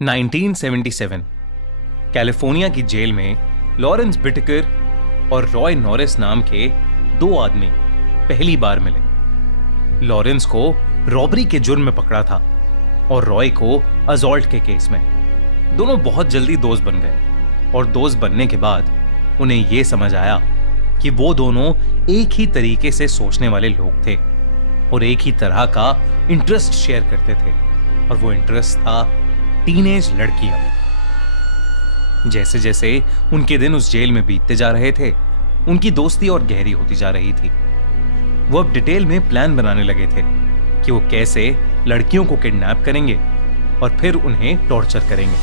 1977 California की jail में Lawrence बिटकर और रॉय नॉरिस नाम के दो आदमी पहली बार मिले। लॉरेंस को रॉबरी के जुर्म में पकड़ा था और रॉय को असॉल्ट के केस में। दोनों बहुत जल्दी दोस्त बन गए और दोस्त बनने के बाद उन्हें यह समझ आया कि वो दोनों एक ही तरीके से सोचने वाले लोग थे और एक ही तरह का इंटरेस्ट शेयर करते थे, और वो इंटरेस्ट था टीनेज लड़कियां। जैसे जैसे उनके दिन उस जेल में बीतते जा रहे थे, उनकी दोस्ती और गहरी होती जा रही थी। वो अब डिटेल में प्लान बनाने लगे थे कि वो कैसे लड़कियों को किडनैप करेंगे और फिर उन्हें टॉर्चर करेंगे।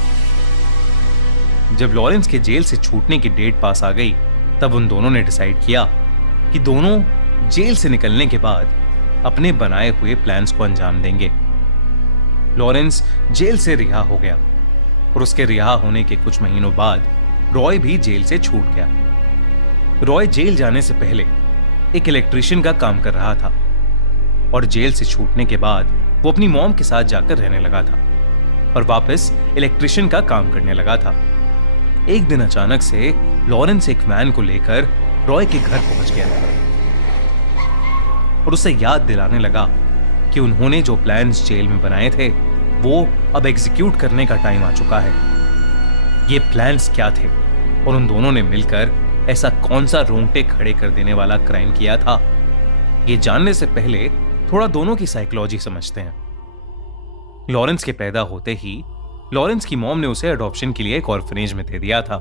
जब लॉरेंस के जेल से छूटने की डेट पास आ गई, तब उन दोनों ने डिसाइड किया कि दोनों जेल से निकलने के बाद अपने बनाए हुए प्लान्स को अंजाम देंगे। लॉरेंस जेल से रिहा हो गया और उसके रिहा होने के कुछ महीनों बाद रॉय भी जेल से छूट गया। रॉय जेल जाने से पहले एक इलेक्ट्रिशियन का काम कर रहा था और जेल से छूटने के बाद वो अपनी मॉम के साथ जाकर रहने लगा था और वापस इलेक्ट्रिशियन का काम करने लगा था। एक दिन अचानक से लॉरेंस एक वैन को लेकर रॉय के घर पहुंच गया और उसे याद दिलाने लगा कि उन्होंने जो प्लान्स जेल में बनाए थे वो अब एग्जीक्यूट करने का टाइम आ चुका है। ये प्लान्स क्या थे और उन दोनों ने मिलकर ऐसा कौन सा रोंगटे खड़े कर देने वाला क्राइम किया था, ये जानने से पहले थोड़ा दोनों की साइकोलॉजी समझते हैं। लॉरेंस के पैदा होते ही लॉरेंस की मॉम ने उसे अडॉप्शन के लिए एक ऑर्फनेज में दे दिया था।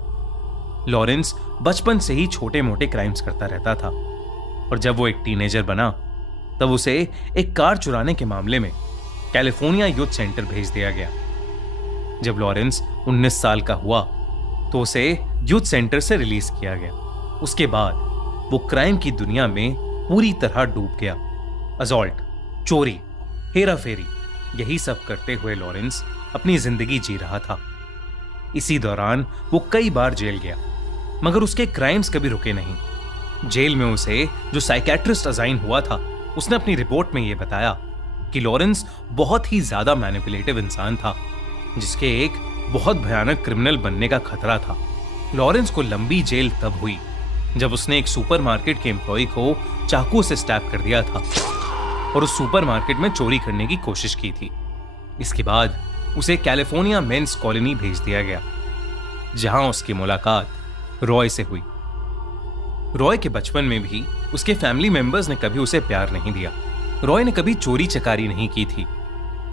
लॉरेंस बचपन से ही छोटे मोटे क्राइम्स करता रहता था और जब वो एक टीनेजर बना तब उसे एक कार चुराने के मामले में कैलिफोर्निया यूथ सेंटर भेज दिया गया। जब लॉरेंस 19 साल का हुआ तो उसे यूथ सेंटर से रिलीज किया गया। उसके बाद वो क्राइम की दुनिया में पूरी तरह डूब गया। असॉल्ट, चोरी, हेरा फेरी, यही सब करते हुए लॉरेंस अपनी जिंदगी जी रहा था। इसी दौरान वो कई बार जेल गया, मगर उसके क्राइम्स कभी रुके नहीं। जेल में उसे जो साइकेट्रिस्ट असाइन हुआ था, उसने अपनी रिपोर्ट में यह बताया कि लॉरेंस बहुत ही ज्यादा मैनिपुलेटिव इंसान था, जिसके एक बहुत भयानक क्रिमिनल बनने का खतरा था। लॉरेंस को लंबी जेल तब हुई जब उसने एक सुपरमार्केट के एम्प्लॉय को चाकू से स्टैब कर दिया था और उस सुपरमार्केट में चोरी करने की कोशिश की थी। इसके बाद उसे कैलिफोर्निया मेंस कॉलोनी भेज दिया गया, जहां उसकी मुलाकात रॉय से हुई। रॉय के बचपन में भी उसके फैमिली मेंबर्स ने कभी उसे प्यार नहीं दिया। रॉय ने कभी चोरी चकारी नहीं की थी,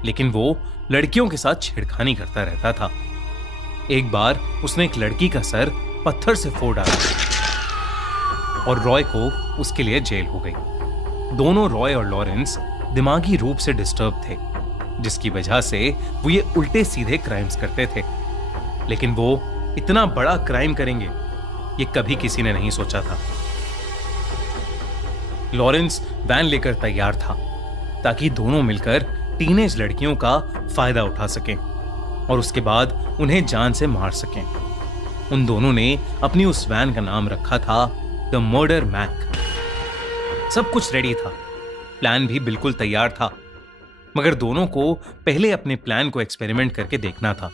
लेकिन वो लड़कियों के साथ छेड़खानी करता रहता था। एक बार उसने एक लड़की का सर पत्थर से फोड़ डाला और रॉय को उसके लिए जेल हो गई। दोनों रॉय और लॉरेंस दिमागी रूप से डिस्टर्ब थे, जिसकी वजह से वो ये उल्टे सीधे क्राइम्स करते थे। लेकिन वो इतना बड़ा क्राइम करेंगे ये कभी किसी ने नहीं सोचा था। लॉरेंस वैन लेकर तैयार था ताकि दोनों मिलकर टीनेज लड़कियों का फायदा उठा सकें और उसके बाद उन्हें जान से मार सकें। उन दोनों ने अपनी उस वैन का नाम रखा था द मर्डर मैक। सब कुछ रेडी था, प्लान भी बिल्कुल तैयार था, मगर दोनों को पहले अपने प्लान को एक्सपेरिमेंट करके देखना था।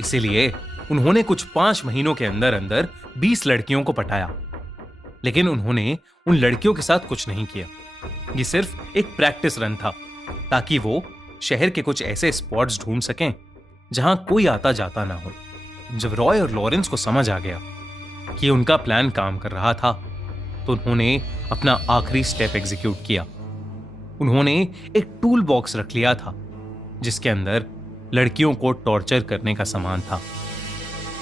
इसीलिए उन्होंने कुछ 5 महीनों के अंदर अंदर 20 लड़कियों को पटाया। लेकिन उन्होंने उन लड़कियों के साथ कुछ नहीं किया। ये सिर्फ एक प्रैक्टिस रन था ताकि वो शहर के कुछ ऐसे स्पॉट्स ढूंढ सकें जहां कोई आता जाता ना हो। जब रॉय और लॉरेंस को समझ आ गया कि उनका प्लान काम कर रहा था, तो उन्होंने अपना आखिरी स्टेप एग्जीक्यूट किया। उन्होंने एक टूल बॉक्स रख लिया था जिसके अंदर लड़कियों को टॉर्चर करने का सामान था।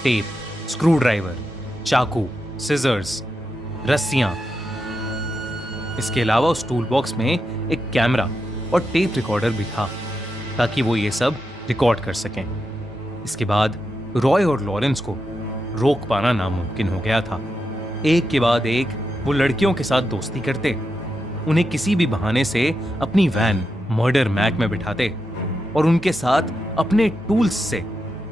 टेप, स्क्रू ड्राइवर, चाकू, सिजर्स, रस्सियां। इसके अलावा उस टूल बॉक्स में एक कैमरा और टेप रिकॉर्डर भी था ताकि वो ये सब रिकॉर्ड कर सकें। इसके बाद रॉय और लॉरेंस को रोक पाना नामुमकिन हो गया था। एक के बाद एक वो लड़कियों के साथ दोस्ती करते, उन्हें किसी भी बहाने से अपनी वैन मर्डर मैक में बिठाते और उनके साथ अपने टूल्स से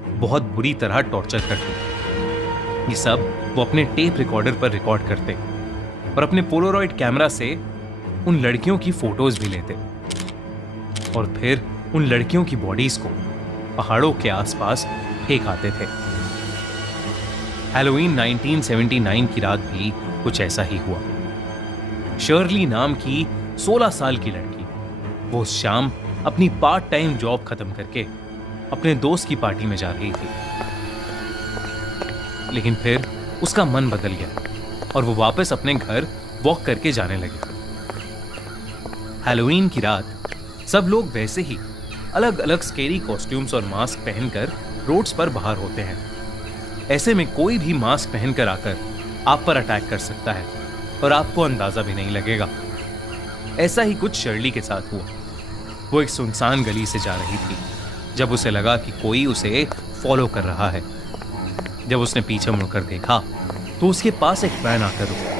बहुत बुरी तरह टॉर्चर करते। ये सब वो अपने टेप रिकॉर्डर पर रिकॉर्ड करते और अपने पोलारॉइड कैमरा से उन लड़कियों की फोटोज भी लेते और फिर उन लड़कियों की बॉडीज को पहाड़ों के आसपास फेंक आते थे। हैलोवीन 1979 की रात भी कुछ ऐसा ही हुआ। शर्ली नाम की 16 साल की लड़की वो उस शाम अपनी पार्ट टाइम जॉब खत्म करके अपने दोस्त की पार्टी में जा रही थी, लेकिन फिर उसका मन बदल गया और वो वापस अपने घर वॉक करके जाने लगी। हैलोवीन की रात सब लोग वैसे ही अलग अलग स्केरी कॉस्ट्यूम्स और मास्क पहनकर रोड्स पर बाहर होते हैं। ऐसे में कोई भी मास्क पहनकर आकर आप पर अटैक कर सकता है और आपको अंदाजा भी नहीं लगेगा। ऐसा ही कुछ शर्ली के साथ हुआ। वो एक सुनसान गली से जा रही थी जब उसे लगा कि कोई उसे फॉलो कर रहा है। जब उसने पीछे मुड़कर देखा तो उसके पास एक वैन आकर रुका।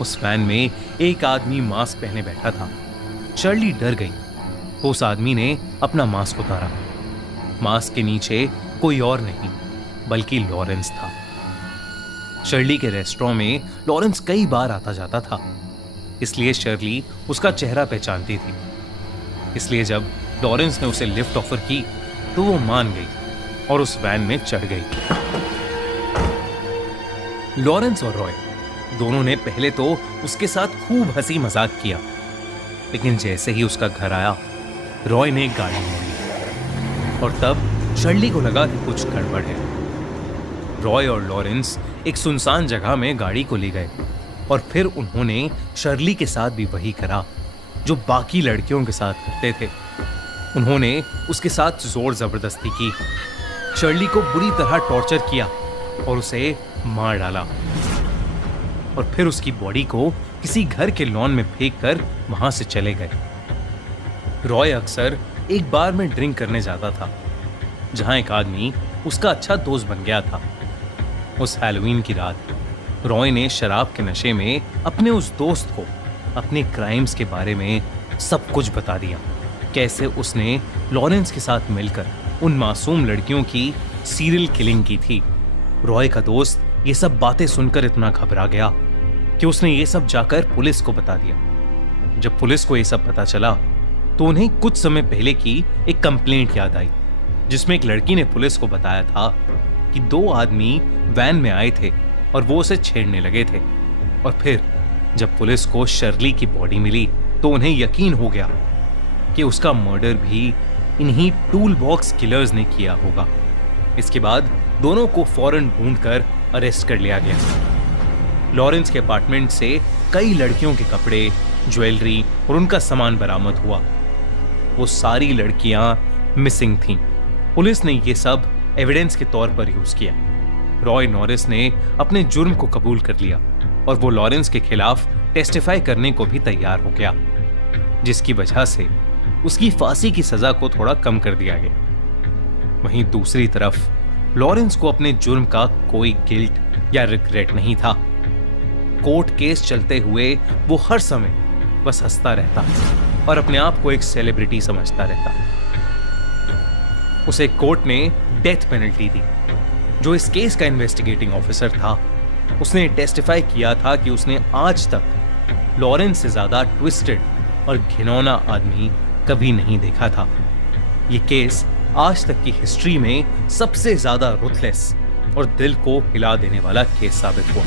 उस वैन में एक आदमी मास्क पहने बैठा था। शर्ली डर गई तो उस आदमी ने अपना मास्क उतारा। मास्क के नीचे कोई और नहीं बल्कि लॉरेंस था। शर्ली के रेस्टोरेंट में लॉरेंस कई बार आता जाता था, इसलिए शर्ली उसका चेहरा पहचानती थी। इसलिए जब लॉरेंस ने उसे लिफ्ट ऑफर की तो वो मान गई और उस वैन में चढ़ गई। लॉरेंस और रॉय दोनों ने पहले तो उसके साथ खूब हंसी मजाक किया, लेकिन जैसे ही उसका घर आया रॉय ने गाड़ी मोड़ी और तब शर्ली को लगा कि कुछ गड़बड़ है। रॉय और लॉरेंस एक सुनसान जगह में गाड़ी को ले गए और फिर उन्होंने शर्ली के साथ भी वही करा जो बाकी लड़कियों के साथ करते थे। उन्होंने उसके साथ जोर जबरदस्ती की, शर्ली को बुरी तरह टॉर्चर किया और उसे मार डाला और फिर उसकी बॉडी को किसी घर के लॉन में फेंक कर वहां से चले गए। रॉय अक्सर एक बार में ड्रिंक करने जाता था जहां एक आदमी उसका अच्छा दोस्त बन गया था। उस हैलोवीन की रात रॉय ने शराब के नशे में अपने उस दोस्त को अपने क्राइम्स के बारे में सब कुछ बता दिया। कैसे उसने लॉरेंस के साथ मिलकर उन मासूम लड़कियों की सीरियल किलिंग की थी। रॉय का दोस्त ये सब बातें सुनकर इतना घबरा गया कि उसने ये सब जाकर पुलिस को बता दिया। जब पुलिस को ये सब पता चला तो उन्हें कुछ समय पहले की एक कंप्लेंट याद आई जिसमें एक लड़की ने पुलिस को बताया था कि 2 आदमी वैन में आए थे और वो उसे छेड़ने लगे थे। और फिर जब पुलिस को शर्ली की बॉडी मिली तो उन्हें यकीन हो गया कि उसका मर्डर भी इन्हीं टूल बॉक्स किलर्स ने किया होगा। इसके बाद दोनों को फौरन ढूंढकर अरेस्ट कर लिया गया। लॉरेंस के अपार्टमेंट से कई लड़कियों के कपड़े, ज्वेलरी और उनका सामान बरामद हुआ। वो सारी लड़कियां मिसिंग थीं। पुलिस ने ये सब एविडेंस के तौर पर यूज किया। रॉय नॉरिस ने अपने जुर्म को कबूल कर लिया और वो लॉरेंस के खिलाफ टेस्टिफाई करने को भी तैयार हो गया, जिसकी वजह से उसकी फांसी की सजा को थोड़ा कम कर दिया गया। वहीं दूसरी तरफ लॉरेंस को अपने जुर्म का कोई गिल्ट या रिग्रेट नहीं था। कोर्ट केस चलते हुए वो हर समय बस हंसता रहता और अपने आप को एक सेलिब्रिटी समझता रहता। उसे कोर्ट ने डेथ पेनल्टी दी। जो इस केस का इन्वेस्टिगेटिंग ऑफिसर था उसने टेस्टिफाई किया था कि उसने आज तक लॉरेंस से ज्यादा ट्विस्टेड और घिनौना आदमी कभी नहीं देखा था। यह केस आज तक की हिस्ट्री में सबसे ज्यादा रुथलेस और दिल को हिला देने वाला केस साबित हुआ।